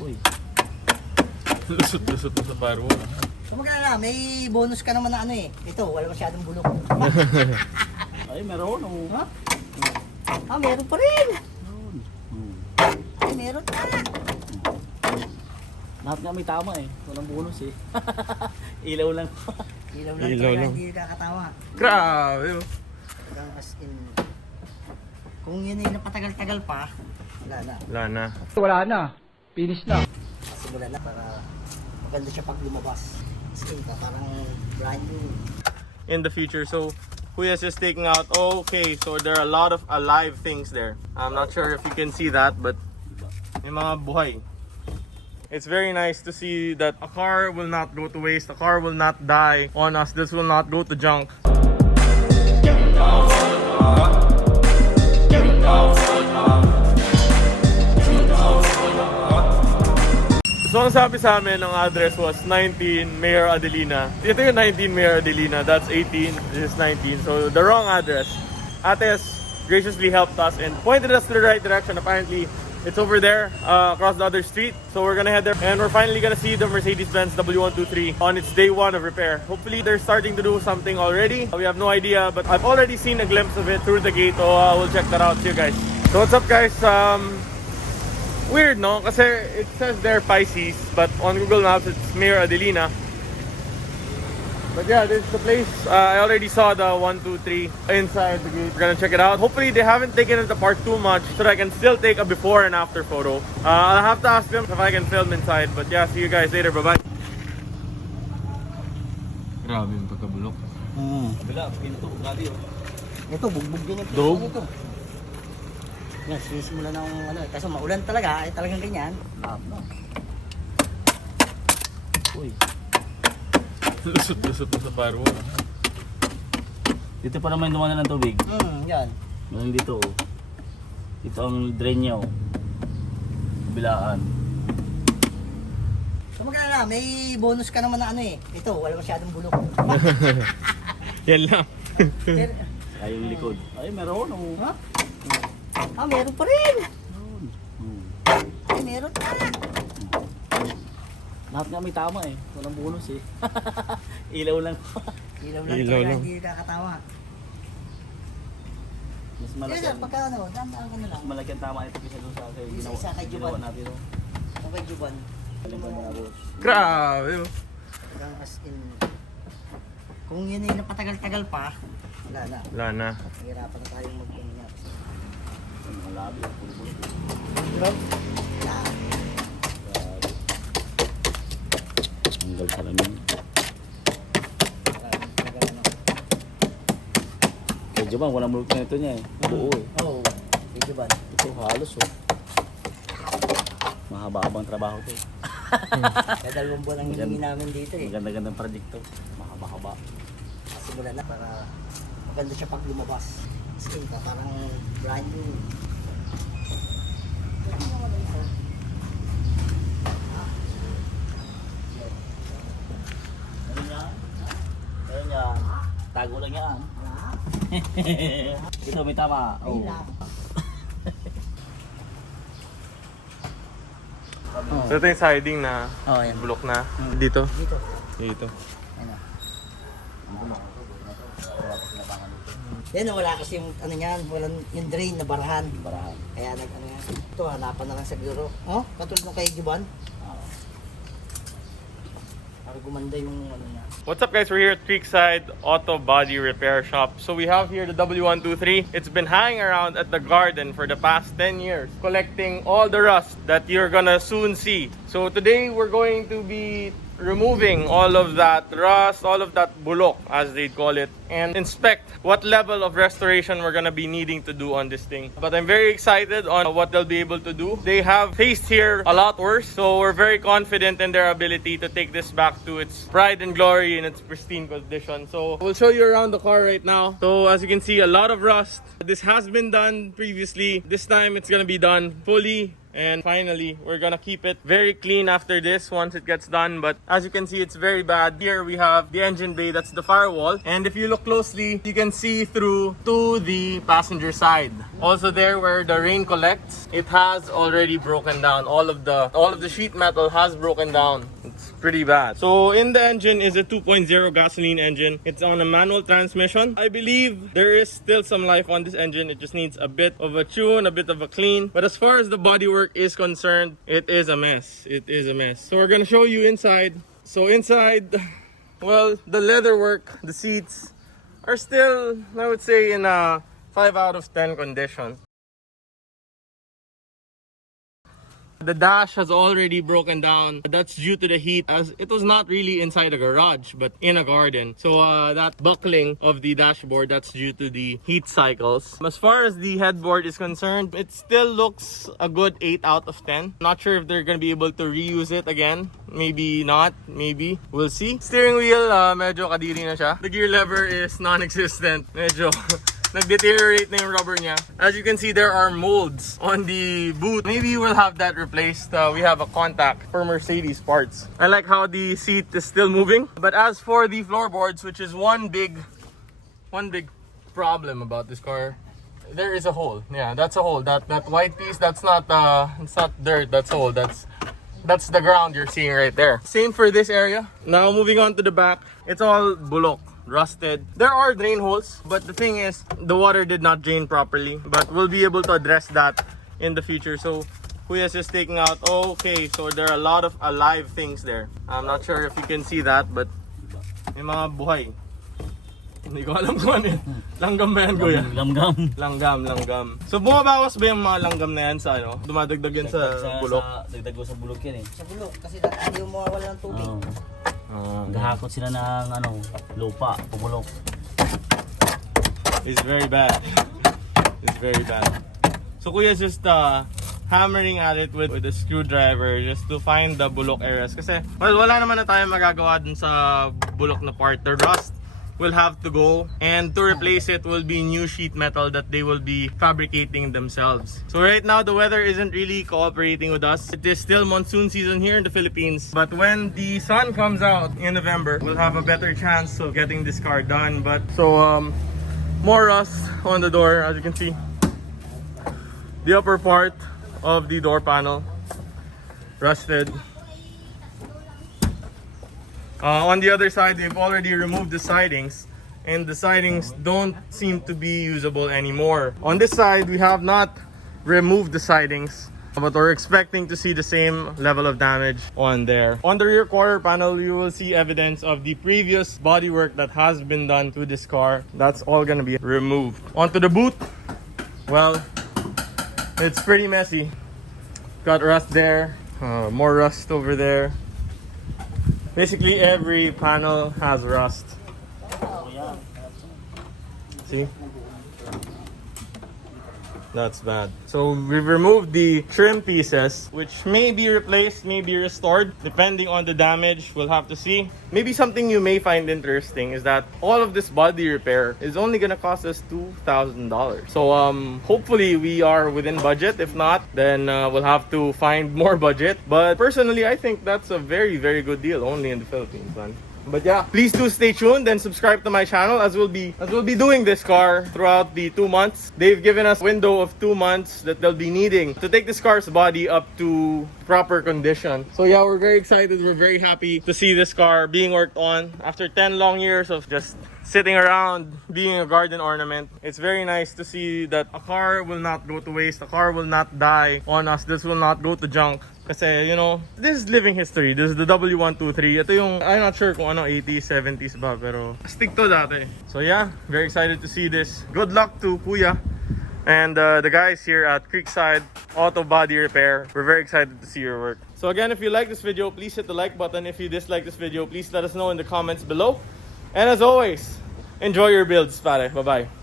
Uy. Lusot-lusot sa firewall. So magkala, may bonus ka naman na ano eh. Ito, wala masyadong bulok. Ay, meron. Oh. Ha? Ah, meron pa rin. Hmm. Ay, meron pa. Lahat nga may tama eh. Walang bonus eh. Ilaw lang. Ilaw lang Ilaw talaga, lang. hindi kakatawa. Grabe. Hanggang as in, kung yun ay napatagal-tagal pa, wala na. Wala na. Wala na. Finish na. Simula na para maganda siya pag lumabas. As in, parang brand new. In the future, so Kuya's just taking out. Okay, so there are a lot of alive things there. I'm not sure if you can see that, but may mga buhay. It's very nice to see that a car will not go to waste. A car will not die on us. This will not go to junk. So ang sabi sa amin, ang address was 19 Mayor Adelina. Ito yung 19 Mayor Adelina. That's 18. This is 19. So the wrong address. Ates graciously helped us and pointed us to the right direction. Apparently, it's over there across the other street. So we're gonna head there and we're finally gonna see the Mercedes-Benz W123 on its day one of repair. Hopefully they're starting to do something already. We have no idea, but I've already seen a glimpse of it through the gate. So we'll check that out. See you guys. So what's up, guys? Weird, no? Kasi it says there Pisces, but on Google Maps it's Mayor Adelina. But yeah, this is the place. I already saw the 123 inside the gate. We're gonna check it out. Hopefully they haven't taken it apart too much so that I can still take a before and after photo. I'll have to ask them if I can film inside. But yeah, see you guys later. Bye-bye. Grabe yung pagkabulok. Bila, pinto. Grabe yun. Ito, bugbog din yung Dog? ito. Yan, sinisimula ng ano, kasi maulan talaga, ay talagang ganyan. Lahat na. Uy. Lusot-lusot sa firewall. Dito pa naman dumanan ng tubig. Yan. Meron dito oh. Ito ang drain niya oh. Bilaan. So magkala, may bonus ka naman na ano eh. Ito, wala masyadong bulok. Yan lang. Pero, Ay yung likod. Ay meron oh. ha? Ah, meron pa rin. Hmm. Ay, meron pa. Lahat nga may tama eh. Walang bonus eh. Ilaw lang. Ilaw lang Ilaw talaga, lang. hindi kakatawa. Mas Kaya malaki. sir, pagka ano, daan-daan ka na lang. Malaki ang tama ito kasi doon sa kay Isa kay ginawa Juban. natin oh. Okay, Juban. Kalimutan mo na boss. Grabe. Hanggang as in, kung yun ay napatagal-tagal pa, wala na. Wala na. Hirapan na tayong mag-ingat. Ang mga labi. Puro-puro. Bro? Yan. Tanggal pa lang yun. Maraming talaga ano. Kay Juban, walang mulok na ito niya eh. Buo eh. Oo, kay Juban. Ito halos oh. Mahaba-habang trabaho to. Kaya 2 buwan ang hiningi namin dito eh. Maganda-gandang proyekto. Mahaba-haba. Simula na para maganda siya pag lumabas. Kasi parang brand new. Ano yan? Ayun yan. Tago lang yan. Ito may tama. Oh. So ito yung siding na Oh, yan. bulok na. Dito. Dito. Dito. Ano? Yan, wala kasi yung ano niyan, walang yung drain na barahan. Barahan. Kaya ano yan. Ito, hanapan na lang sa bureau. Oh, katulad ng kay Juban. Para gumanda yung ano niya. What's up, guys? We're here at Creekside Auto Body Repair Shop. So we have here the W123. It's been hanging around at the garden for the past 10 years, collecting all the rust that you're gonna soon see. So today we're going to be removing all of that rust, all of that bulok, as they call it, and inspect what level of restoration we're gonna be needing to do on this thing. But I'm very excited on what they'll be able to do. They have faced here a lot worse, so we're very confident in their ability to take this back to its pride and glory in its pristine condition. So we'll show you around the car right now. So as you can see, a lot of rust. This has been done previously. This time it's gonna be done fully And finally, we're gonna keep it very clean after this once it gets done. But as you can see, it's very bad. Here we have the engine bay, that's the firewall. And if you look closely, you can see through to the passenger side. Also there where the rain collects, it has already broken down. All of the sheet metal has broken down. It's pretty bad. So in the engine is a 2.0 gasoline engine. It's on a manual transmission. I believe there is still some life on this engine. It just needs a bit of a tune, a bit of a clean. But as far as the bodywork is concerned, it is a mess. It is a mess. So we're gonna show you inside. So inside, well, the leather work, the seats are still, I would say, in a 5 out of 10 condition. The dash has already broken down. That's due to the heat, as it was not really inside a garage but in a garden. So that buckling of the dashboard, that's due to the heat cycles. As far as the headboard is concerned, it still looks a good 8 out of 10. Not sure if they're gonna be able to reuse it again. Maybe not, maybe. We'll see. Steering wheel, medyo kadiri na siya. The gear lever is non-existent. Medyo nag-deteriorate na yung rubber niya. As you can see, there are molds on the boot. Maybe we'll have that replaced. We have a contact for Mercedes parts. I like how the seat is still moving. But as for the floorboards, which is one big problem about this car, there is a hole. Yeah, that's a hole. That white piece, that's not it's not dirt, that's hole. That's the ground you're seeing right there. Same for this area. Now moving on to the back, it's all bulok, rusted. There are drain holes, but the thing is, the water did not drain properly. But we'll be able to address that in the future. So Kuya's just taking out, okay, so there are a lot of alive things there. I'm not sure if you can see that, but may mga buhay. Hindi ko alam kung ano yun. Langgam ba yan, Kuya? Langgam. So bumabawas ba yung mga langgam na yan sa ano? Dumadagdag yan sa bulok? Dagdag ko sa bulok yan eh. Sa bulok, kasi dati yung mawawala ng tubig. Gahakot sila ng lupa, pumulok. It's very bad. It's very bad. So Kuya's just hammering at it with a screwdriver just to find the bulok areas. Kasi, well, wala naman na tayo magagawa dun sa bulok na part. The rust will have to go, and to replace it will be new sheet metal that they will be fabricating themselves. So right now the weather isn't really cooperating with us. It is still monsoon season here in the Philippines, but when the sun comes out in November, we'll have a better chance of getting this car done. But so more rust on the door, as you can see. The upper part of the door panel rusted. On the other side, they've already removed the sidings, and the sidings don't seem to be usable anymore. On this side, we have not removed the sidings, but we're expecting to see the same level of damage on there. On the rear quarter panel, you will see evidence of the previous bodywork that has been done to this car. That's all gonna be removed. Onto the boot, well, it's pretty messy. Got rust there, more rust over there. Basically every panel has rust. See? That's bad. So we've removed the trim pieces, which may be replaced, may be restored, depending on the damage. We'll have to see. Maybe something you may find interesting is that all of this body repair is only gonna cost us $2,000. So hopefully we are within budget. If not, then we'll have to find more budget. But personally, I think that's a very, very good deal, only in the Philippines, man. But yeah, please do stay tuned and subscribe to my channel, as we'll be doing this car throughout the 2 months. They've given us a window of 2 months that they'll be needing to take this car's body up to proper condition. So yeah, we're very excited. We're very happy to see this car being worked on after 10 long years of just sitting around being a garden ornament. It's very nice to see that a car will not go to waste, a car will not die on us, this will not go to junk. Kasi, you know, this is living history. This is the W123. Ito yung, I'm not sure kung ano, 80s, 70s ba, pero stick to dati. So yeah, very excited to see this. Good luck to Kuya and the guys here at Creekside Auto Body Repair. We're very excited to see your work. So again, if you like this video, please hit the like button. If you dislike this video, please let us know in the comments below. And as always, enjoy your builds, pare. Bye-bye.